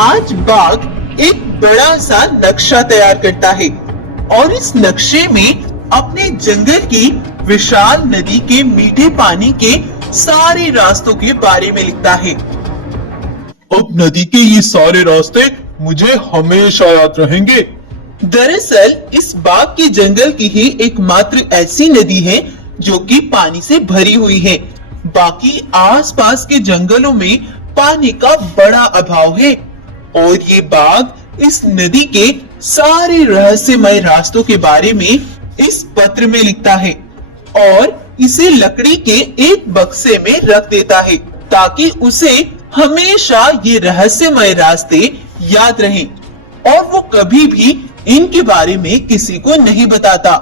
आज बाघ एक बड़ा सा नक्शा तैयार करता है और इस नक्शे में अपने जंगल की विशाल नदी के मीठे पानी के सारे रास्तों के बारे में लिखता है। अब नदी के ये सारे रास्ते मुझे हमेशा याद रहेंगे। दरअसल इस बाघ के जंगल की ही एकमात्र ऐसी नदी है जो कि पानी से भरी हुई है। बाकी आसपास के जंगलों में पानी का बड़ा अभाव है और ये बाघ इस नदी के सारे रहस्यमय रास्तों के बारे में इस पत्र में लिखता है और इसे लकड़ी के एक बक्से में रख देता है ताकि उसे हमेशा ये रहस्यमय रास्ते याद रहें और वो कभी भी इनके बारे में किसी को नहीं बताता।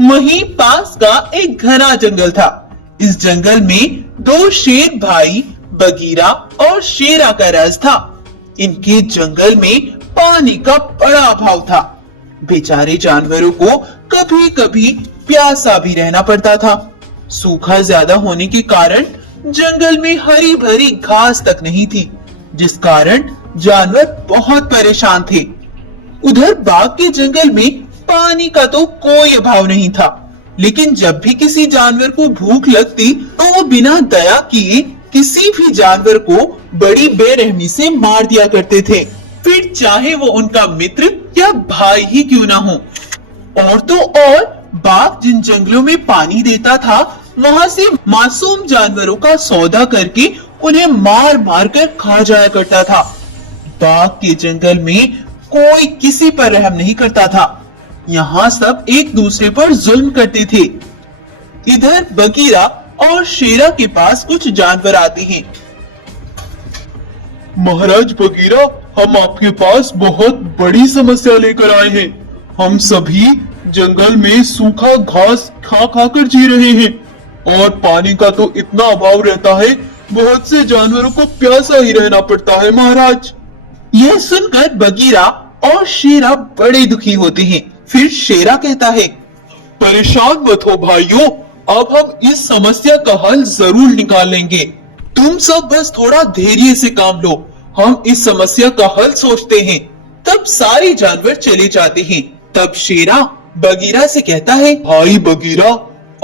वहीं पास का एक घना जंगल था। इस जंगल में दो शेर भाई बगीरा और शेरा का राज था। इनके जंगल में पानी का बड़ा अभाव था। बेचारे जानवरों को कभी कभी प्यासा भी रहना पड़ता था। सूखा ज्यादा होने के कारण जंगल में हरी भरी घास तक नहीं थी, जिस कारण जानवर बहुत परेशान थे। उधर बाघ के जंगल में पानी का तो कोई अभाव नहीं था, लेकिन जब भी किसी जानवर को भूख लगती तो वो बिना दया किए किसी भी जानवर को बड़ी बेरहमी से मार दिया करते थे, फिर चाहे वो उनका मित्र या भाई ही क्यों ना हो। और तो और बाघ जिन जंगलों में पानी देता था वहां से मासूम जानवरों का सौदा करके उन्हें मार मार कर खा जाया करता था। बाघ के जंगल में कोई किसी पर रहम नहीं करता था। यहाँ सब एक दूसरे पर जुल्म करते थे। इधर बगीरा और शेरा के पास कुछ जानवर आते हैं। महाराज बगीरा, हम आपके पास बहुत बड़ी समस्या लेकर आए हैं। हम सभी जंगल में सूखा घास खा खा कर जी रहे हैं और पानी का तो इतना अभाव रहता है, बहुत से जानवरों को प्यासा ही रहना पड़ता है महाराज। यह सुनकर बगीरा और शेरा बड़े दुखी होते हैं। फिर शेरा कहता है, परेशान मत हो भाइयों, अब हम इस समस्या का हल जरूर निकाल लेंगे। तुम सब बस थोड़ा धैर्य से काम लो, हम इस समस्या का हल सोचते हैं। तब सारे जानवर चले जाते हैं। तब शेरा बगीरा से कहता है, भाई बगीरा,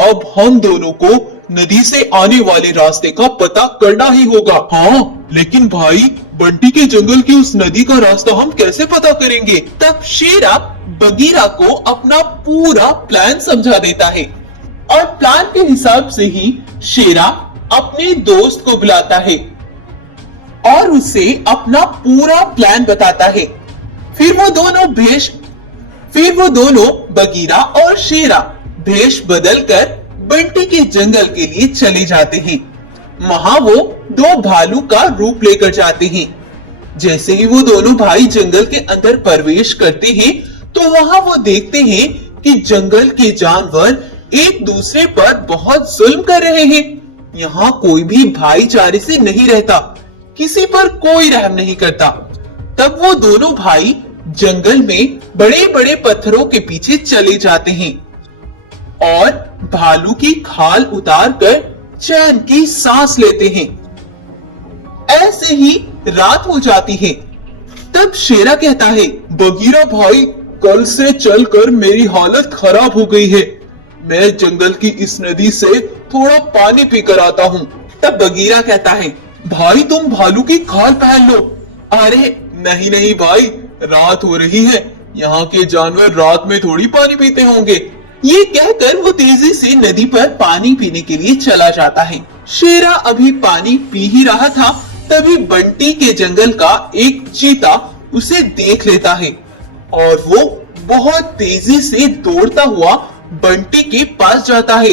अब हम दोनों को नदी से आने वाले रास्ते का पता करना ही होगा। हाँ, लेकिन भाई बंटी के जंगल की उस नदी का रास्ता हम कैसे पता करेंगे? तब शेरा बगीरा को अपना पूरा प्लान समझा देता है और प्लान के हिसाब से ही शेरा अपने दोस्त को बुलाता है और उसे अपना पूरा प्लान बताता है। फिर वो दोनों बगीरा और शेरा भेष बदलकर बंटी के जंगल के लिए चले जाते हैं। वहां वो दो भालू का रूप लेकर जाते हैं। जैसे ही वो दोनों भाई जंगल के अंदर प्रवेश करते हैं तो वहां वो देखते हैं कि जंगल के जानवर एक दूसरे पर बहुत जुल्म कर रहे हैं। यहाँ कोई भी भाईचारे से नहीं रहता, किसी पर कोई रहम नहीं करता। तब वो दोनों भाई जंगल में बड़े बड़े पत्थरों के पीछे चले जाते हैं और भालू की खाल उतारकर चैन की सांस लेते हैं। ऐसे ही रात हो जाती है। तब शेरा कहता है, बगीरा भाई, कल से चलकर मेरी हालत खराब हो गई है। मैं जंगल की इस नदी से थोड़ा पानी पीकर आता हूँ। तब बगीरा कहता है, भाई तुम भालू की खाल पहन लो। अरे नहीं नहीं भाई, रात हो रही है, यहाँ के जानवर रात में थोड़ी पानी पीते होंगे। ये कहकर वो तेजी से नदी पर पानी पीने के लिए चला जाता है। शेरा अभी पानी पी ही रहा था, तभी बंटी के जंगल का एक चीता उसे देख लेता है और वो बहुत तेजी से दौड़ता हुआ बंटी के पास जाता है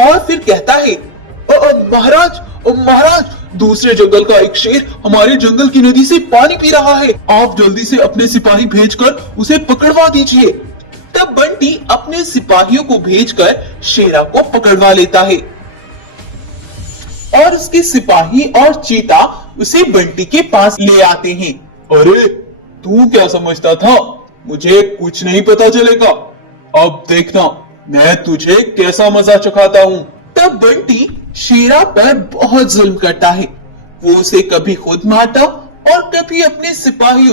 और फिर कहता है, महाराज महाराज, दूसरे जंगल का एक शेर हमारे जंगल की नदी से पानी पी रहा है। आप जल्दी से अपने सिपाही भेजकर उसे पकड़वा दीजिए। तब बंटी अपने सिपाहियों को भेजकर शेरा को पकड़वा लेता है और उसके सिपाही और चीता उसे बंटी के पास ले आते हैं। अरे तू क्या समझता था, मुझे कुछ नहीं पता चलेगा। अब देखना मैं तुझे कैसा मजा चखाता हूँ। तब बंटी शेरा पर बहुत जुल्म करता है। वो उसे कभी खुद मारता और कभी अपने सिपाहियों